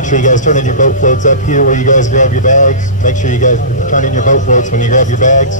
make sure you guys turn in your boat floats up here where you guys grab your bags. Make sure you guys turn in your boat floats when you grab your bags.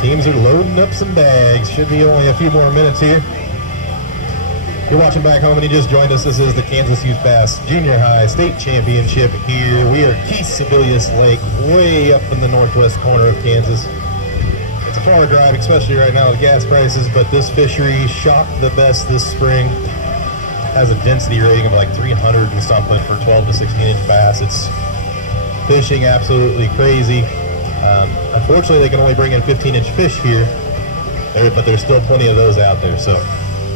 Teams are loading up some bags. Should be only a few more minutes here. You're watching back home and you just joined us. This is the Kansas Youth Bass Junior High State Championship here. We are Keith Sebelius Lake, way up in the northwest corner of Kansas. It's a far drive, especially right now with gas prices, but this fishery shocked the best this spring. Has a density rating of like 300 and something for 12 to 16 inch bass. It's fishing absolutely crazy. Unfortunately, they can only bring in 15-inch fish here, but there's still plenty of those out there. So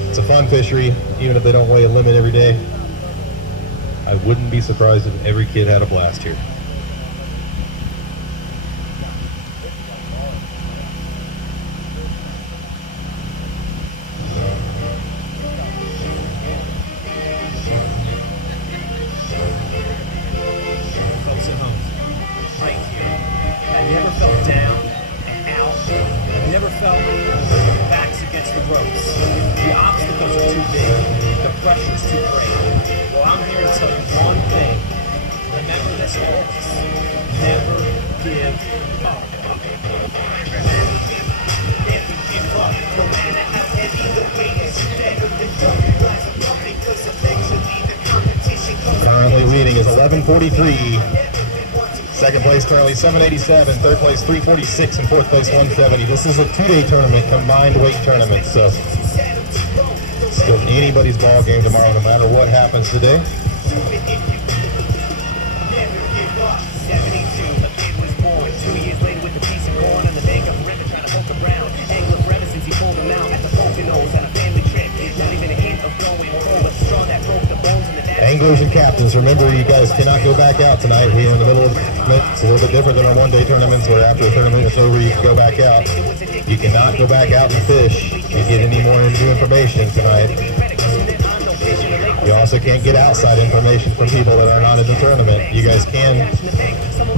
it's a fun fishery, even if they don't weigh a limit every day. I wouldn't be surprised if every kid had a blast here. Currently leading is 11:43. Second place currently 787. Third place 346, and fourth place 170. This is a two-day tournament, combined weight tournament. So still anybody's ball game tomorrow, no matter what happens today. Anglers and captains, remember you guys cannot go back out tonight. We're in the middle of the tournament. It's a little bit different than our one-day tournaments where after the tournament is over you can go back out. You cannot go back out and fish and get any more new information tonight. You also can't get outside information from people that are not in the tournament. You guys can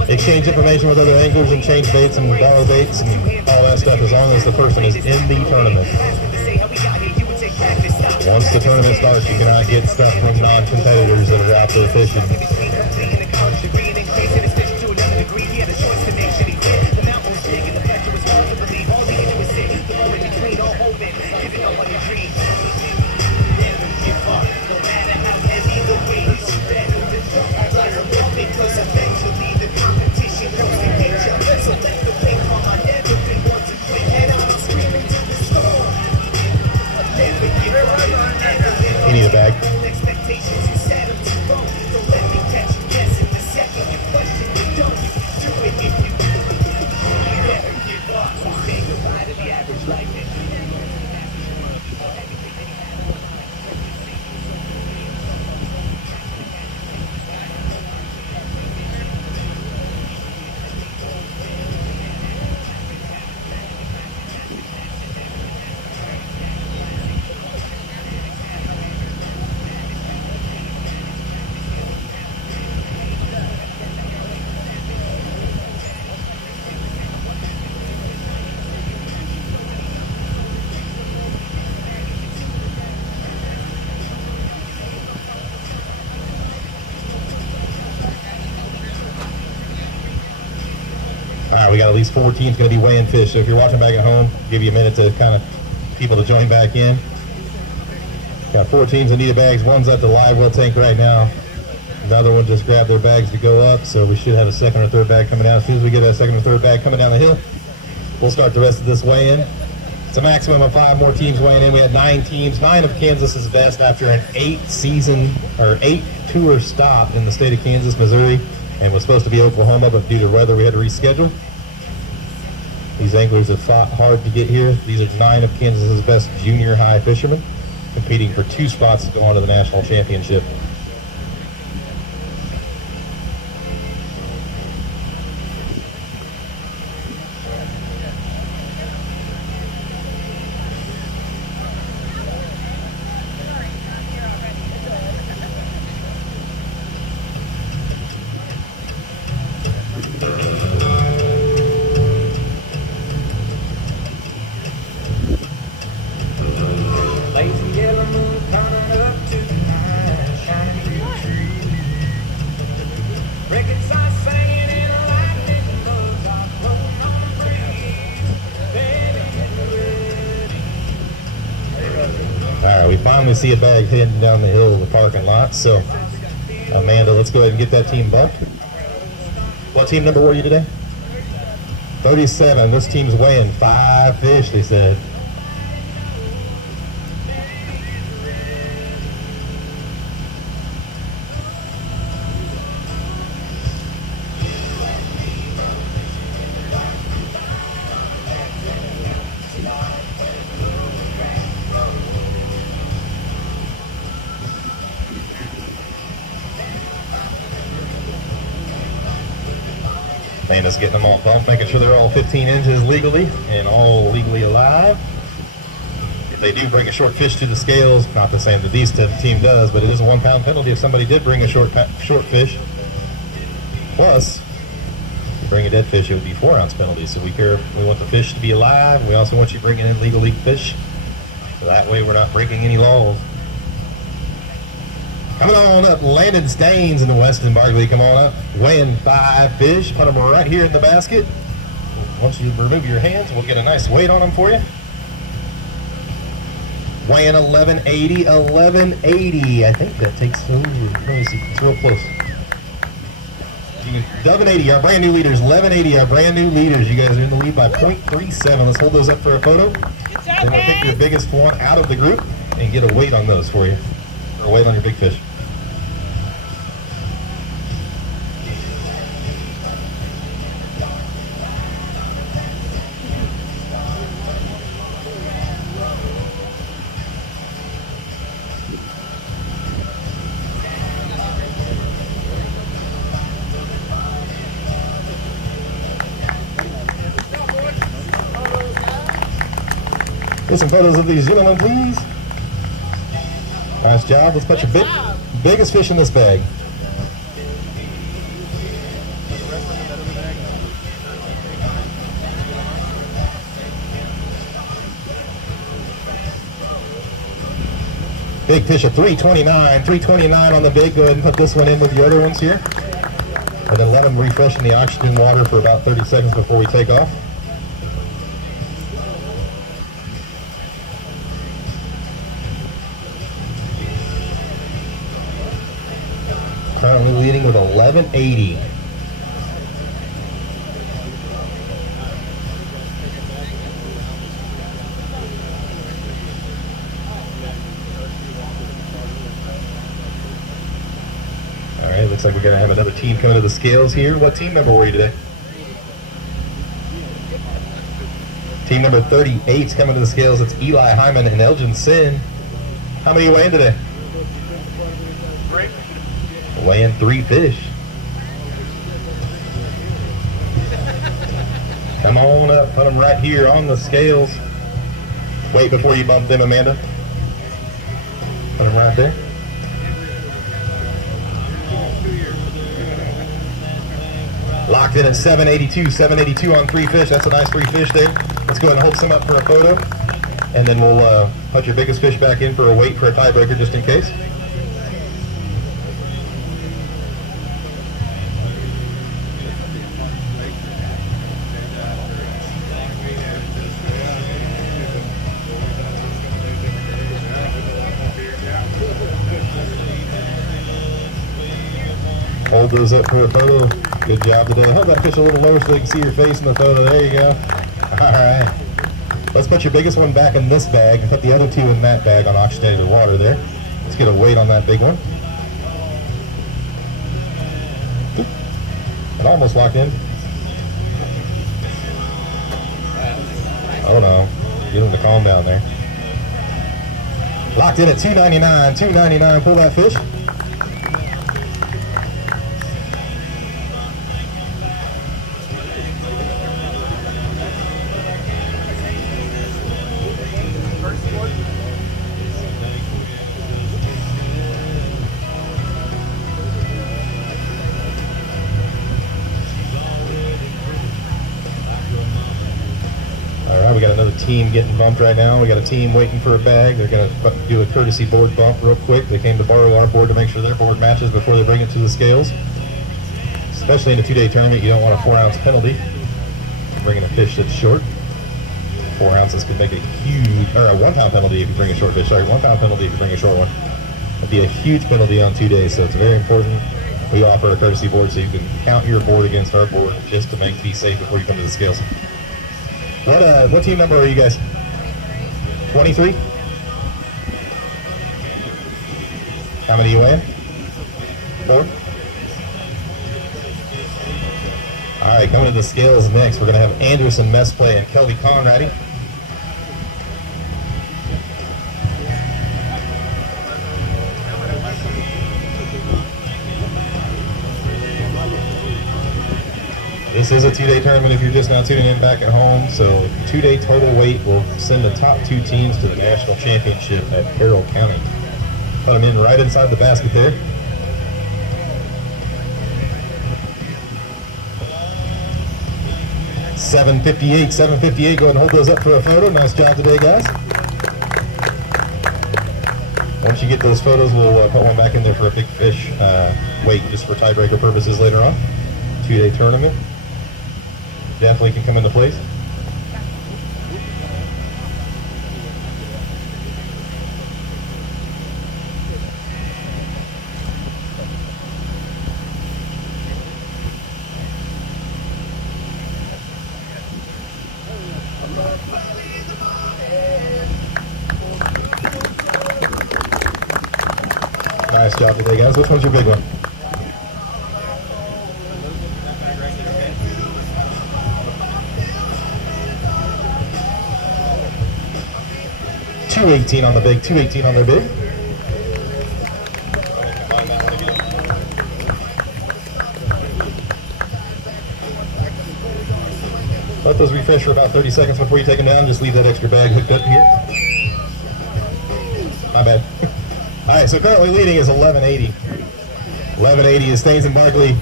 exchange information with other anglers and change baits and borrow baits and all that stuff as long as the person is in the tournament. Once the tournament starts, you cannot get stuff from non-competitors that are out there fishing. got at least 4 teams going to be weighing fish. So if you're watching back at home, give you a minute to kind of people to join back in. Got 4 teams that need bags. One's at the live well tank right now. Another one just grabbed their bags to go up. So we should have a second or third bag coming down. As soon as we get that second or third bag coming down the hill, we'll start the rest of this weigh-in. It's a maximum of 5 more teams weighing in. We had 9 teams. 9 of Kansas's best after an 8-tour stop in the state of Kansas, Missouri, and was supposed to be Oklahoma, but due to weather, we had to reschedule. These anglers have fought hard to get here. These are 9 of Kansas's best junior high fishermen, competing for 2 spots to go on to the national championship. Alright, we finally see a bag heading down the hill of the parking lot. So, Amanda, let's go ahead and get that team bumped. What team number were you today? 37. This team's weighing 5 fish, they said. Amanda's getting them all bumped, making sure they're all 15 inches legally and all legally alive. If they do bring a short fish to the scales, not the same that these team does, but it is a 1 pound penalty if somebody did bring a short fish. Plus, if you bring a dead fish, it would be 4 ounce penalty. So we want the fish to be alive. We also want you bringing in legally fish. So that way we're not breaking any laws. Coming on up, Landon Staines in the Weston Barkley. Come on up, weighing 5 fish. Put them right here in the basket. Once you remove your hands, we'll get a nice weight on them for you. Weighing 1180, 1180. I think that takes, let me see, it's real close. 1180, our brand new leaders. 1180, our brand new leaders. You guys are in the lead by 0.37. Let's hold those up for a photo. Then we'll pick your biggest one out of the group and get a weight on those for you. Or a weight on your big fish. Get some photos of these gentlemen, please. Nice job. Let's put your biggest fish in this bag. Big fish of 329. 329 on the big. Go ahead and put this one in with the other ones here. And then let them refresh in the oxygen water for about 30 seconds before we take off. Currently leading with 1180. All right, looks like we're going to have another team coming to the scales here. What team member were you today? Team number 38 is coming to the scales. It's Eli Hyman and Elgin Sin. How many are you weighing today? Weighing 3 fish. Come on up, put them right here on the scales. Wait before you bump them, Amanda. Put them right there. Locked in at 782. 782 on 3 fish. That's a nice 3 fish there. Let's go ahead and hold some up for a photo. And then we'll put your biggest fish back in for a weight for a tiebreaker just in case. hold those up for a photo. Good job today. Hold that fish a little lower so they can see your face in the photo. There you go. All right. Let's put your biggest one back in this bag and put the other two in that bag on oxygenated water there. Let's get a weight on that big one. It almost locked in. Oh no. Get him to calm down there. Locked in at $2.99. $2.99. Pull that fish. We got another team getting bumped right now. We got a team waiting for a bag. They're going to do a courtesy board bump real quick. They came to borrow our board to make sure their board matches before they bring it to the scales. Especially in a 2-day tournament, you don't want a 4-ounce penalty for bringing a fish that's short. 4 ounces could make a huge, or a 1-pound penalty if you bring a short fish. Sorry, 1-pound penalty if you bring a short one. It'd be a huge penalty on 2 days, so it's very important. We offer a courtesy board so you can count your board against our board just to be safe before you come to the scales. What team number are you guys? 23? How many you weigh? 4? All right, coming to the scales next, we're going to have Anderson Messplay and Kelby Conradi. This is a 2-day tournament if you're just now tuning in back at home, so 2-day total weight will send the top 2 teams to the national championship at Carroll County. Put them in right inside the basket there. $7.58. Go ahead and hold those up for a photo. Nice job today, guys. Once you get those photos, we'll put one back in there for a big fish weight just for tiebreaker purposes later on. 2-day tournament. Definitely can come into place. Nice job today, guys. Which one's your big one? $2.18 on the big, $2.18 on their big. Let those refresh for about 30 seconds before you take them down. Just leave that extra bag hooked up here. My bad. All right, so currently leading is 1180. 1180 is Staines and Barkley.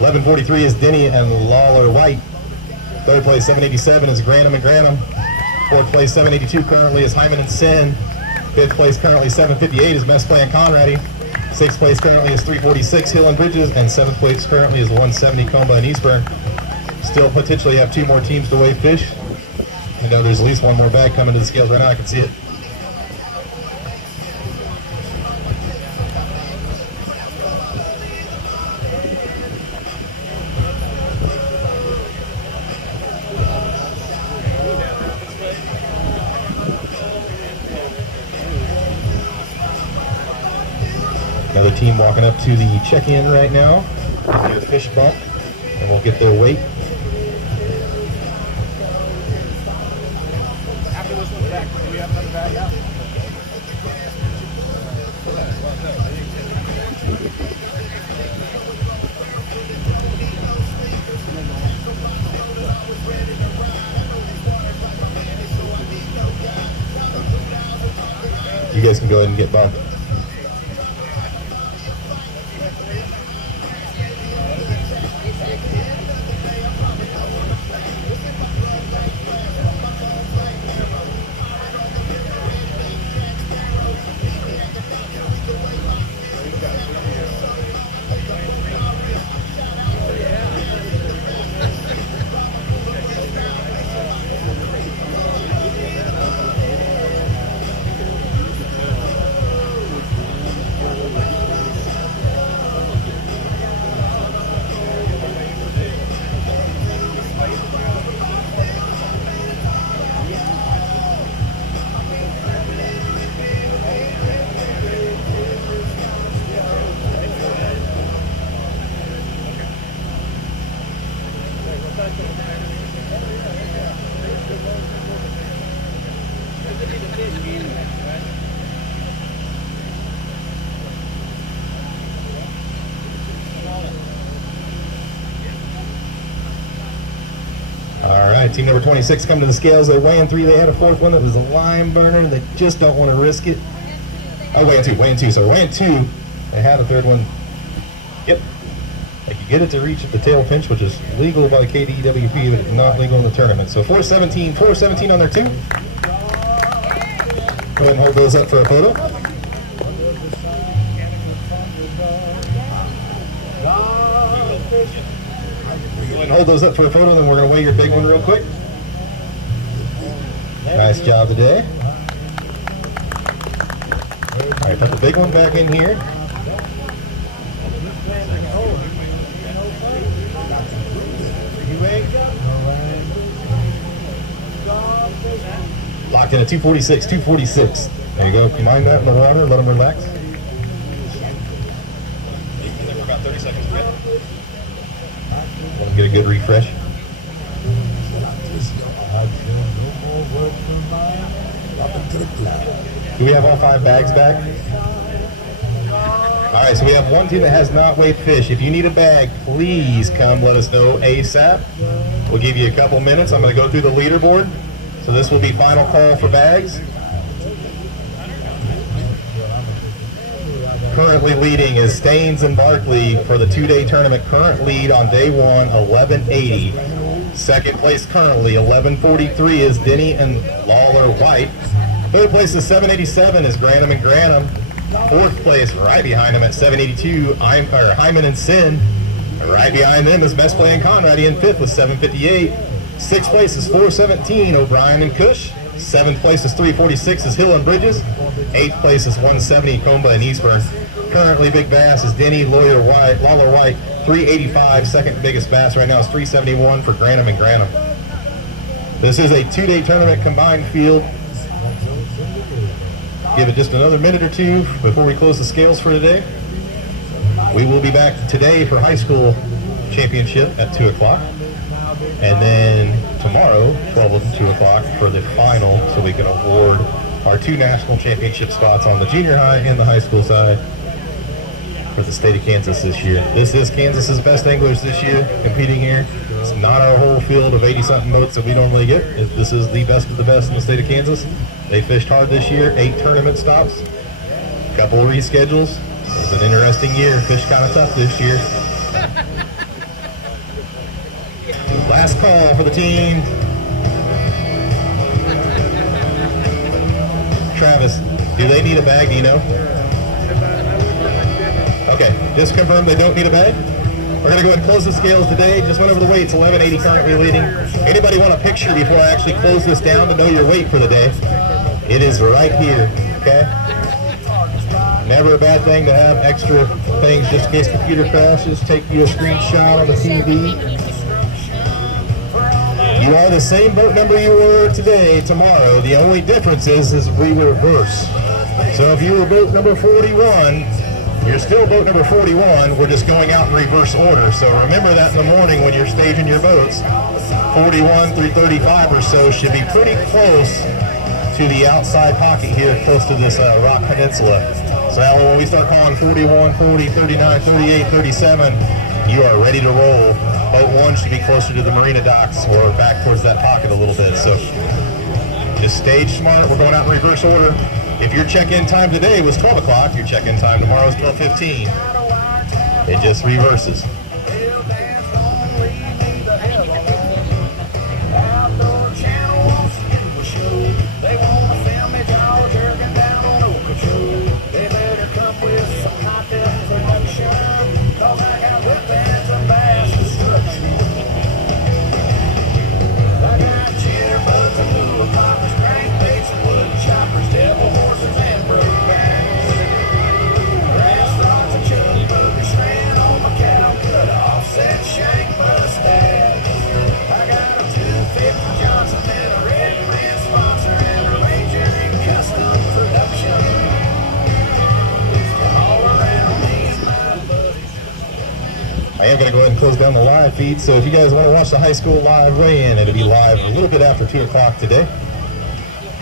1143 is Denny and Lawler White. Third place, 787 is Granham and Granham. Fourth place, 782 currently is Hyman and Sin. Fifth place currently 758 is Messplay and Conradi. Sixth place currently is 346 Hill and Bridges, and seventh place currently is 170 Comba and Eastburn. Still potentially have 2 more teams to weigh fish. I know there's at least 1 more bag coming to the scales right now. I can see it. Another team walking up to the check-in right now. Do a fish bump, and we'll get their weight. After this one's back, do we have another bag out? You guys can go ahead and get bumped. Team number 26 coming to the scales. They're weighing 3. They had a 4th one that was a lime burner. They just don't want to risk it. Oh, weighing 2. So weighing 2. They had a 3rd one. Yep. They could get it to reach at the tail pinch, which is legal by the KDWP, but it's not legal in the tournament. So 417 on their 2. Go ahead and hold those up for a photo. Go ahead and hold those up for a photo, then we're going to weigh your big one real quick. Nice job today. All right, put the big one back in here. Locked in at 246. There you go. Mind that in the water. Let them relax. And then we're about 30 seconds away. Want to get a good refresh. Do we have all 5 bags back? All right, so we have one team that has not weighed fish. If you need a bag, please come let us know ASAP. We'll give you a couple minutes. I'm going to go through the leaderboard. So this will be final call for bags. Currently leading is Staines and Barkley for the 2-day tournament. Current lead on day 1, 1180. Second place currently, 1143 is Denny and Lawler White. Third place is 787 is Granham and Granham. Fourth place right behind them at 782, Hyman and Sin. Right behind them is Best Play and Conrady in 5th with 758. 6th place is 417, O'Brien and Cush. 7th place is 346 is Hill and Bridges. 8th place is 170, Comba and Eastburn. Currently big bass is Denny, Lawler White, 385. Second biggest bass right now is 371 for Granham and Granham. This is a 2-day tournament combined field. Give it just another minute or 2 before we close the scales for today. We will be back today for high school championship at 2 o'clock. And then tomorrow, 12 and 2 o'clock for the final, so we can award our 2 national championship spots on the junior high and the high school side for the state of Kansas this year. This is Kansas's best anglers this year competing here. It's not our whole field of 80-something boats that we normally get. This is the best of the best in the state of Kansas. They fished hard this year, 8 tournament stops, a couple of reschedules. It was an interesting year. Fished kind of tough this year. Last call for the team. Travis, do they need a bag? Do you know? Okay, just confirm they don't need a bag. We're going to go ahead and close the scales today. Just went over the weights, 1180 currently leading. Anybody want a picture before I actually close this down to know your weight for the day? It is right here, okay? Never a bad thing to have extra things just in case the computer crashes. Take you a screenshot on the TV. You are the same boat number you were today, tomorrow. The only difference is we reverse. So if you were boat number 41, you're still boat number 41. We're just going out in reverse order. So remember that in the morning when you're staging your boats. 41 through 35 or so should be pretty close to the outside pocket here, close to this rock peninsula. So that when we start calling 41, 40, 39, 38, 37, you are ready to roll. Boat 1 should be closer to the marina docks or back towards that pocket a little bit. So just stage smart. We're going out in reverse order. If your check-in time today was 12 o'clock, your check-in time tomorrow is 12:15. It just reverses. I am going to go ahead and close down the live feed, so if you guys want to watch the high school live weigh-in, it'll be live a little bit after 2 o'clock today.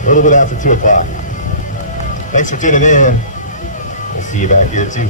A little bit after 2 o'clock. Thanks for tuning in. We'll see you back here too.